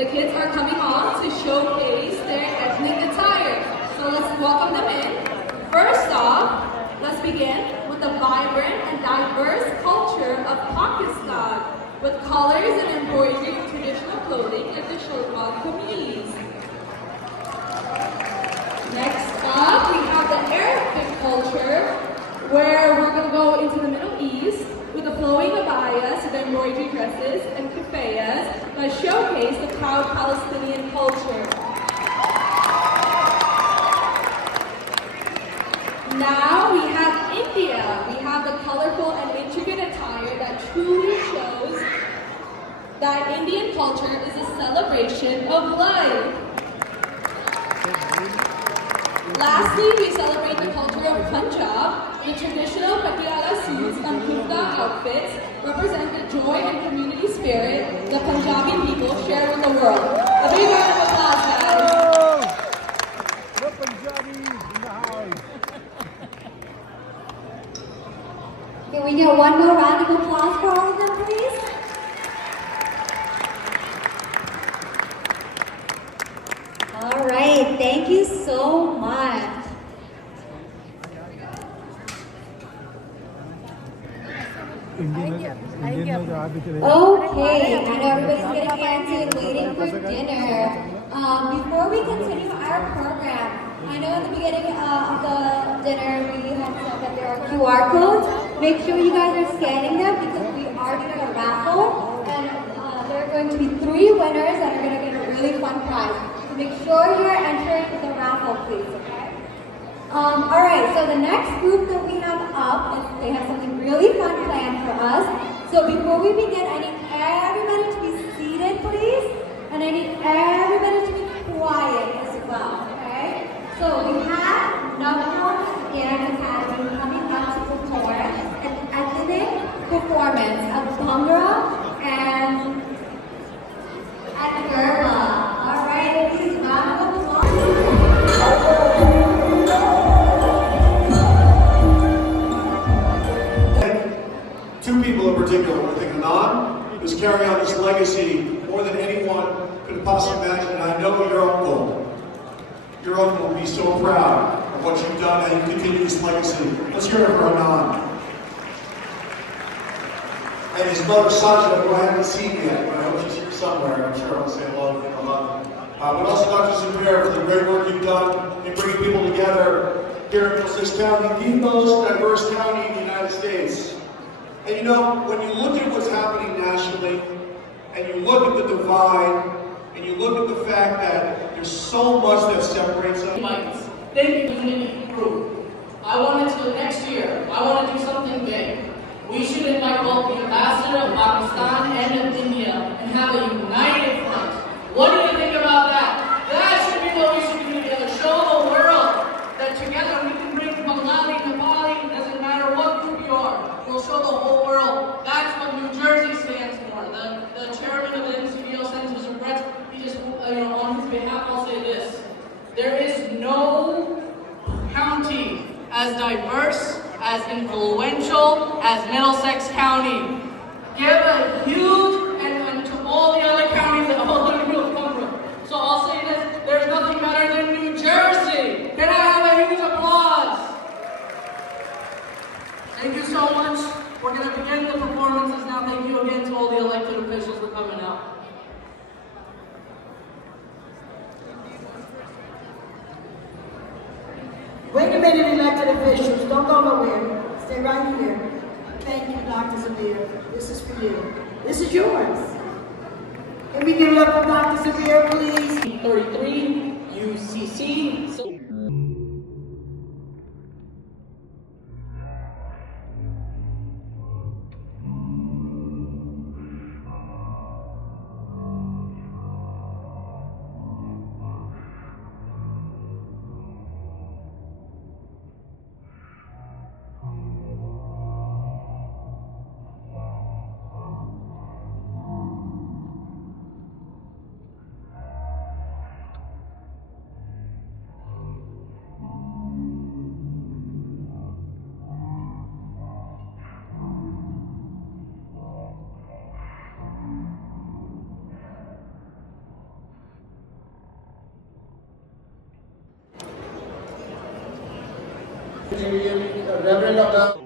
The kids are coming on to showcase their ethnic attire. So let's welcome them in. First off, let's begin with the vibrant and diverse culture of Pakistan, with colors and embroidery of traditional clothing and the shalwar kameez. Next up, we have the Arabic culture, where we're going to go into the Middle East with the flowing abayas, the embroidery dresses, and keffiyehs that showcase the proud Palestinian culture. Now we have India. We have the colorful and intricate attire that truly shows that Indian culture is a celebration of life. Lastly, we celebrate the culture of Punjab. The traditional patiala suits and kurta outfits represent the joy and community spirit the Punjabi people share with the world. A big round of applause, guys. The Punjabis in the house. Can we get one more round of applause for all of them, please? All right, thank you so much. Okay, I know everybody's getting antsy and waiting for dinner. Before we continue our program, I know at the beginning of the dinner we had said that there are QR codes. Make sure you guys are scanning them because we are doing a raffle, and there are going to be 3 winners that are going to get a really fun prize. So make sure you're entering the raffle, please, okay? Alright, so the next group that we have up, they have something really fun planned for us. So before we begin, I need everybody to be seated, please. And I need everybody to be quiet as well, okay? So we have Navon Dance Academy coming up to perform an ethnic performance of Bhangra and Garba. Alright, please round of applause. Two people in particular. I think Anand is carrying on this legacy more than anyone could possibly imagine. And I know your uncle will be so proud of what you've done and you continue this legacy. Let's hear it for Anand. And his mother Sasha, who I haven't seen yet, but I hope she's here somewhere. I'm sure I'll say hello and love. But also Dr. Zubair for the great work you've done in bringing people together here in Middlesex County, the most diverse county in the United States. And you know, when you look at what's happening nationally, and you look at the divide, and you look at the fact that there's so much that separates us. Thank you, Unity Group. I wanted to, next year, I want to do something big. We should invite both the ambassador of Pakistan and of India and have a united front. What do you think about that? That should be what we should do together. Show the world that together we can bring Bengali, Nepali, doesn't matter what group you are. We'll show the whole world. That's what New Jersey stands for. The chairman of the NCDO sends his regrets. He just, on his behalf, I'll say this. There is no county as diverse, as influential as Middlesex County. Give a huge and to all the other counties that all the people come from. So I'll say this, there's nothing better than New Jersey. Can I have a huge applause? Thank you so much. We're going to begin the performances now. Thank you again to all the elected officials for coming out. Wait a minute, elected officials. Don't go nowhere. Stay right here. Thank you, Dr. Zubair. This is for you. This is yours. Can we give it up for Dr. Zubair, please? 33, UCC. Presbyterian, Reverend Dr.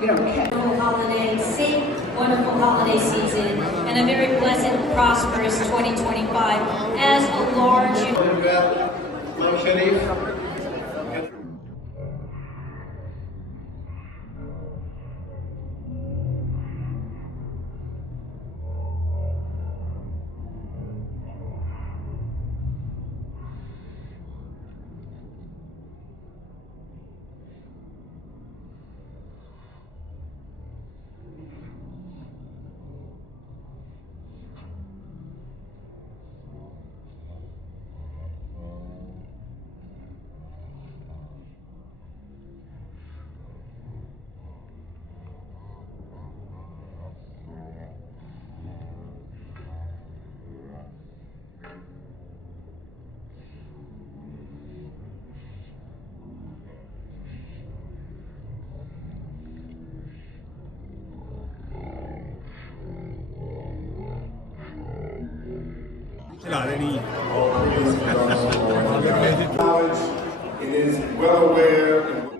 Wonderful holiday, safe, wonderful holiday season, and a very blessed, prosperous 2025 as a large. Imam Sharif. Knowledge, it is well aware and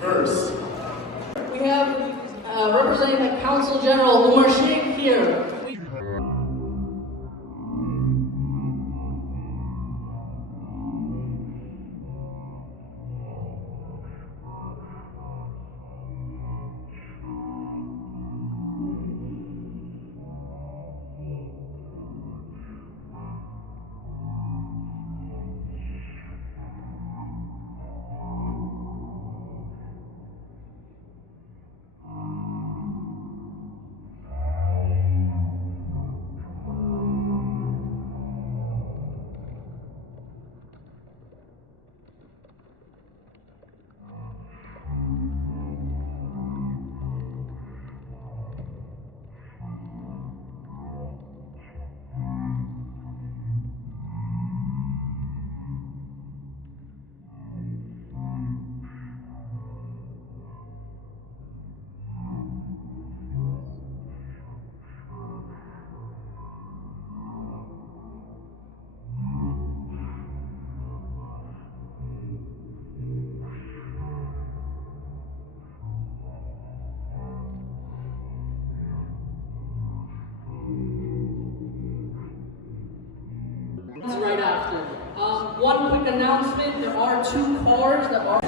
verse. We have representing the Council General Umar Sheikh here. Right after. One quick announcement, there are 2 cars that are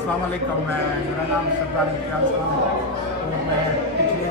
अस्सलाम वालेकुम, मेरा नाम सरदार इम्तियाज खान है और मैं पिछले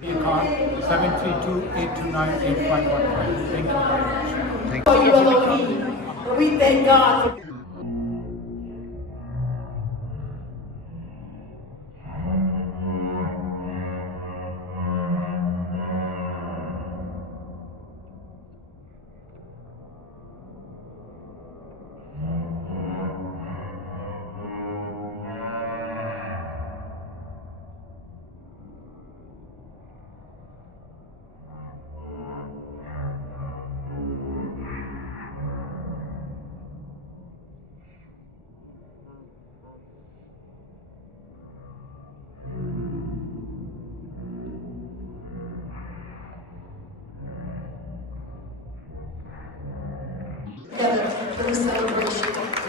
4 car 732-829-8515. Thank you very much. For you, Elohim. And we thank God for the celebration.